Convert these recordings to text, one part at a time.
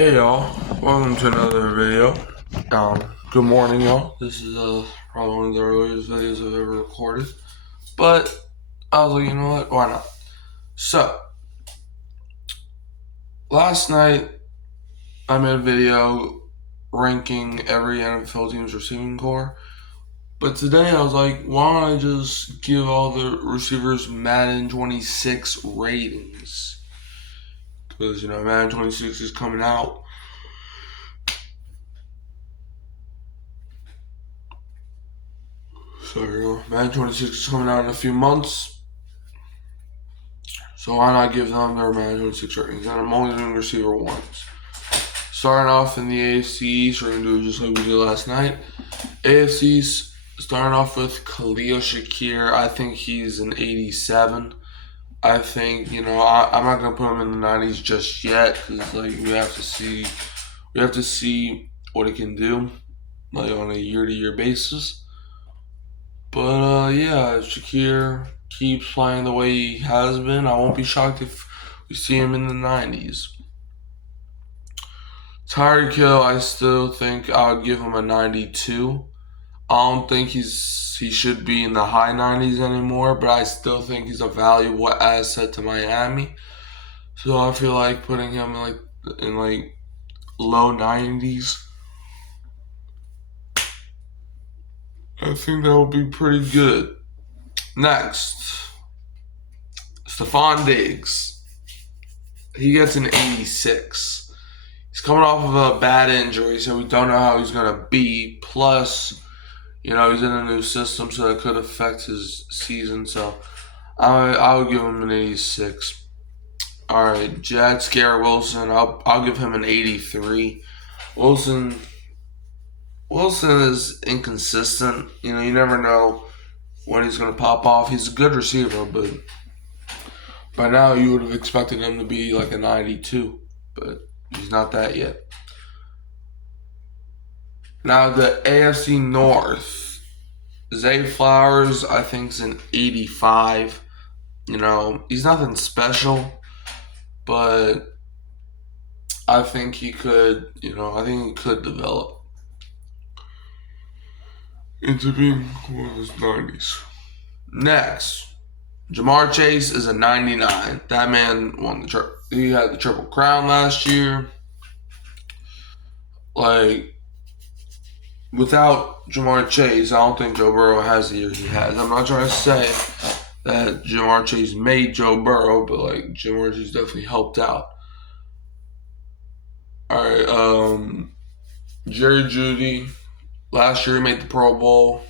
Hey y'all, welcome to another video. Good morning y'all. This is probably one of the earliest videos I've ever recorded. But I was like, you know what, why not? So, last night I made a video ranking every NFL team's receiving core. But today I was like, why don't I just give all the receivers Madden 26 ratings? Because, Madden 26 is coming out. So, Madden 26 is coming out in a few months. So why not give them their Madden 26 ratings? And I'm only doing receiver ones. Starting off in the AFC East, we're going to do it just like we did last night. AFC's starting off with Khalil Shakir. I think he's an 87. I think, I'm not going to put him in the 90s just yet because, we have to see what he can do, on a year-to-year basis. But, Shakir keeps playing the way he has been. I won't be shocked if we see him in the 90s. Tyreek Hill, I still think I'll give him a 92. I don't think he should be in the high 90s anymore, but I still think he's a valuable asset to Miami. So I feel like putting him in low 90s. I think that would be pretty good. Next, Stephon Diggs. He gets an 86. He's coming off of a bad injury, so we don't know how he's going to be. Plus, he's in a new system, so that could affect his season. So I would give him an 86. All right, Jags, Garrett Wilson. I'll give him an 83. Wilson is inconsistent. You never know when he's going to pop off. He's a good receiver, but by now you would have expected him to be like a 92, but he's not that yet. Now the AFC North, Zay Flowers, I think is an 85. He's nothing special, but I think he could, develop into being one of his 90s. Next, Jamar Chase is a 99. That man won he had the Triple Crown last year. Without Jamar Chase, I don't think Joe Burrow has the year he has. I'm not trying to say that Jamar Chase made Joe Burrow, but Jamar Chase definitely helped out. All right, Jerry Jeudy. Last year he made the Pro Bowl.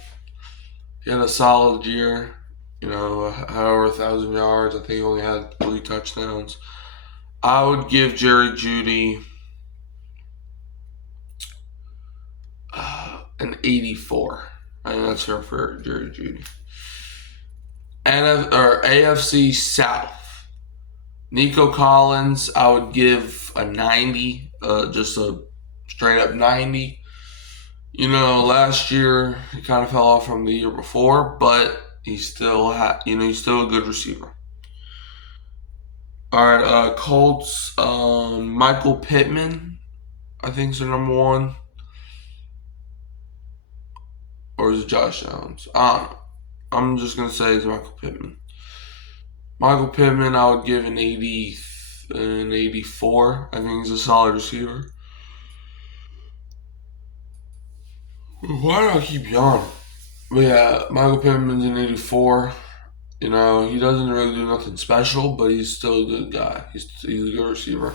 He had a solid year. Over 1,000 yards. I think he only had 3 touchdowns. I would give Jerry Jeudy an 84. I think that's fair for Jerry Jeudy. AFC South. Nico Collins, I would give a 90. Just a straight up 90. Last year he kind of fell off from the year before, but he's still he's still a good receiver. All right, Colts. Michael Pittman, I think is the number 1, or is it Josh Jones? I don't know. I'm just gonna say it's Michael Pittman. Michael Pittman, I would give an 84. I think he's a solid receiver. Why do I keep yawning? But yeah, Michael Pittman's an 84. He doesn't really do nothing special, but he's still a good guy. He's a good receiver.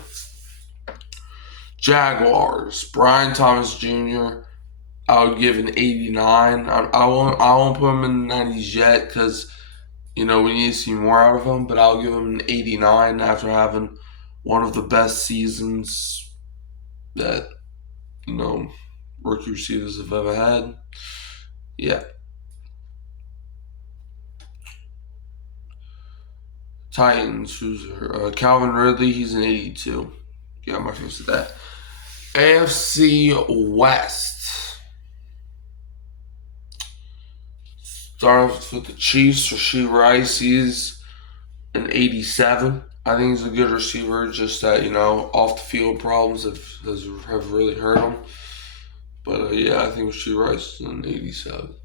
Jaguars, Brian Thomas Jr. I would give an 89. I won't put him in the 90s yet because we need to see more out of him. But I'll give him an 89 after having one of the best seasons that rookie receivers have ever had. Yeah. Titans, Calvin Ridley, he's an 82. Yeah, my face at that. AFC West. Start off with the Chiefs. Rashee Rice, he's an 87. I think he's a good receiver. Just that off the field problems have really hurt him. But yeah, I think Rasheed Rice is an 87.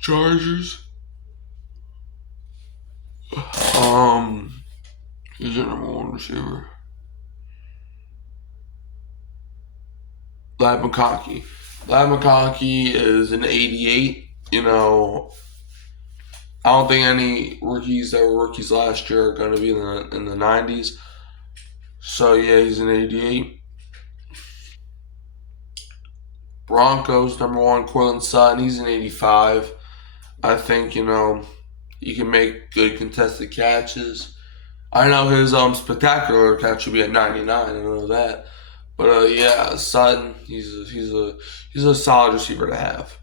Chargers. Who's their number one receiver? Lad McConkey. Lad McConkey is an 88. I don't think any rookies that were rookies last year are going to be in the 90s. So yeah, he's an 88. Broncos number one, Cortland Sutton. He's an 85. I think he can make good contested catches. I know his spectacular catch should be at 99. I know that. But yeah, Sutton, he's a solid receiver to have.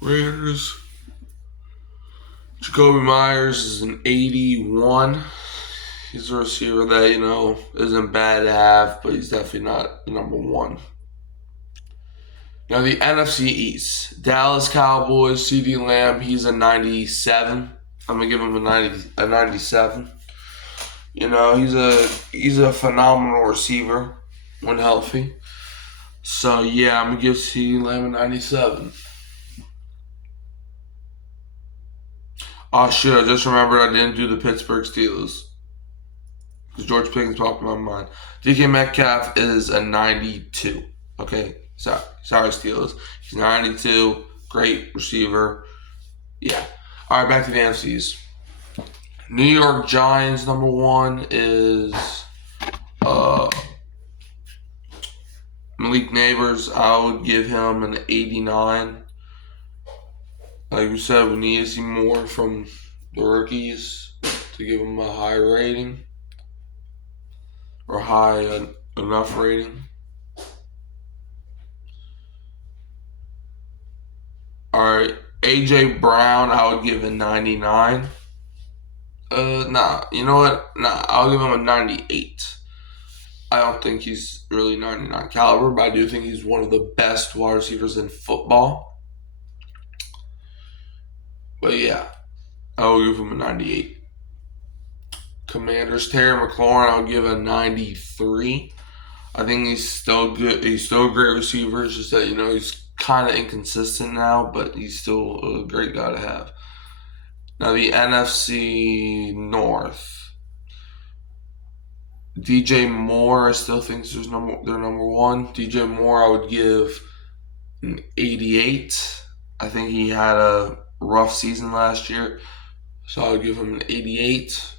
Raiders. Jacoby Myers is an 81. He's a receiver that isn't bad to have, but he's definitely not the number one. Now the NFC East, Dallas Cowboys, CeeDee Lamb, he's a 97. I'm gonna give him a 97. He's a phenomenal receiver when healthy. So yeah, I'm gonna give CeeDee Lamb a 97. Oh shit! I just remembered I didn't do the Pittsburgh Steelers because George Pickens popped in my mind. DK Metcalf is a 92. Okay, sorry Steelers. He's 92. Great receiver. Yeah. All right, back to the NFCs. New York Giants number one is Malik Neighbors. I would give him an 89. Like we said, we need to see more from the rookies to give him a high rating or high enough rating. All right, AJ Brown, I would give a 99. Nah, you know what? Nah, I'll give him a 98. I don't think he's really 99 caliber, but I do think he's one of the best wide receivers in football. But yeah, I will give him a 98. Commanders, Terry McLaurin, I'll give a 93. I think he's still good. He's still a great receiver. It's just that, he's kind of inconsistent now, but he's still a great guy to have. Now, the NFC North. DJ Moore, I still think they're number one. DJ Moore, I would give an 88. I think he had a rough season last year, so I would give him an 88.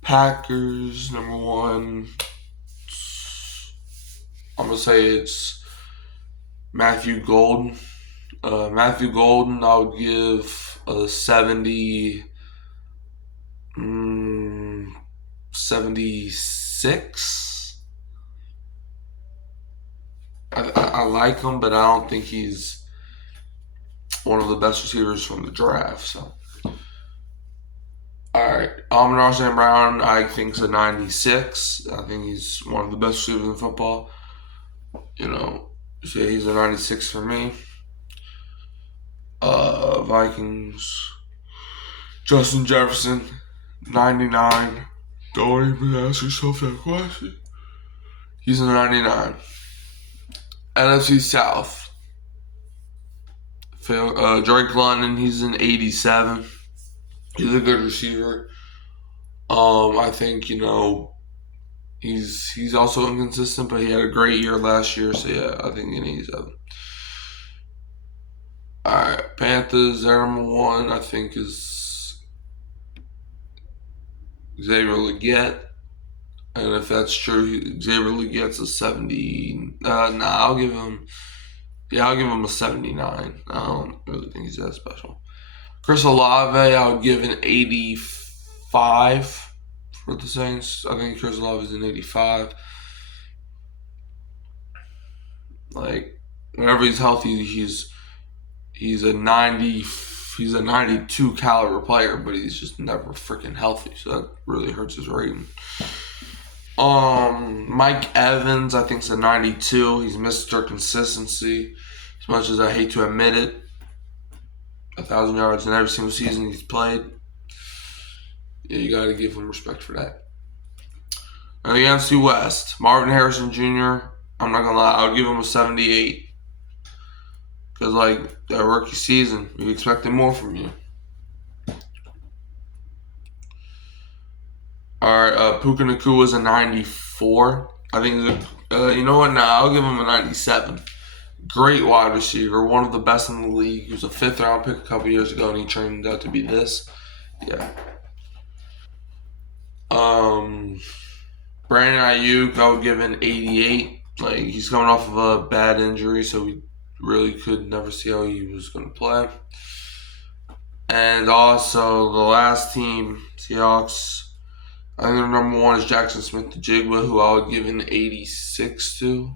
Packers, number one. I'm going to say it's Matthew Golden. Matthew Golden, I would give a 76. I like him, but I don't think he's one of the best receivers from the draft. So, all right, Amon-Ra St. Brown, I think is a 96. I think he's one of the best receivers in football. So he's a 96 for me. Vikings, Justin Jefferson, 99. Don't even ask yourself that question. He's a 99. NFC South. Drake London, he's an 87. He's a good receiver. I think he's also inconsistent, but he had a great year last year. So yeah, I think an 87. All right, Panthers, their number one, I think is Xavier Legette. And if that's true, Xavier Legette's a 70. I'll give him a 79. I don't really think he's that special. Chris Olave, I would give an 85 for the Saints. I think Chris Olave is an 85. Like, whenever he's healthy, he's a 90. He's a 92 caliber player, but he's just never freaking healthy. So that really hurts his rating. Mike Evans, I think, is a 92. He's Mr. Consistency. As much as I hate to admit it, 1,000 yards in every single season he's played. Yeah, you got to give him respect for that. And the NFC West, Marvin Harrison Jr., I'm not going to lie, I'll give him a 78. Because, that rookie season, we expected more from you. Alright, Puka Nacua is a 94. I think, you know what, I'll give him a 97. Great wide receiver, one of the best in the league. He was a 5th round pick a couple years ago, and he turned out to be this. Yeah. Brandon Ayuk, I would give an 88. He's coming off of a bad injury, so we really could never see how he was going to play. And also, the last team, Seahawks, I think their number 1 is Jackson Smith-Njigba, who I would give an 86 to.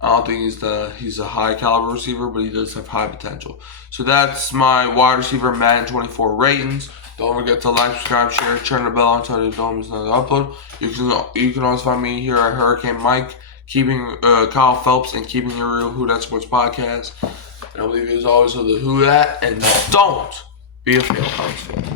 I don't think he's a high caliber receiver, but he does have high potential. So that's my wide receiver Madden 24 ratings. Don't forget to like, subscribe, share, turn the bell on so you don't miss another upload. You can always find me here at Hurricane Mike, keeping Kyle Phelps and keeping your real Who Dat Sports podcast. And I believe as always with the Who Dat, and don't be a fail.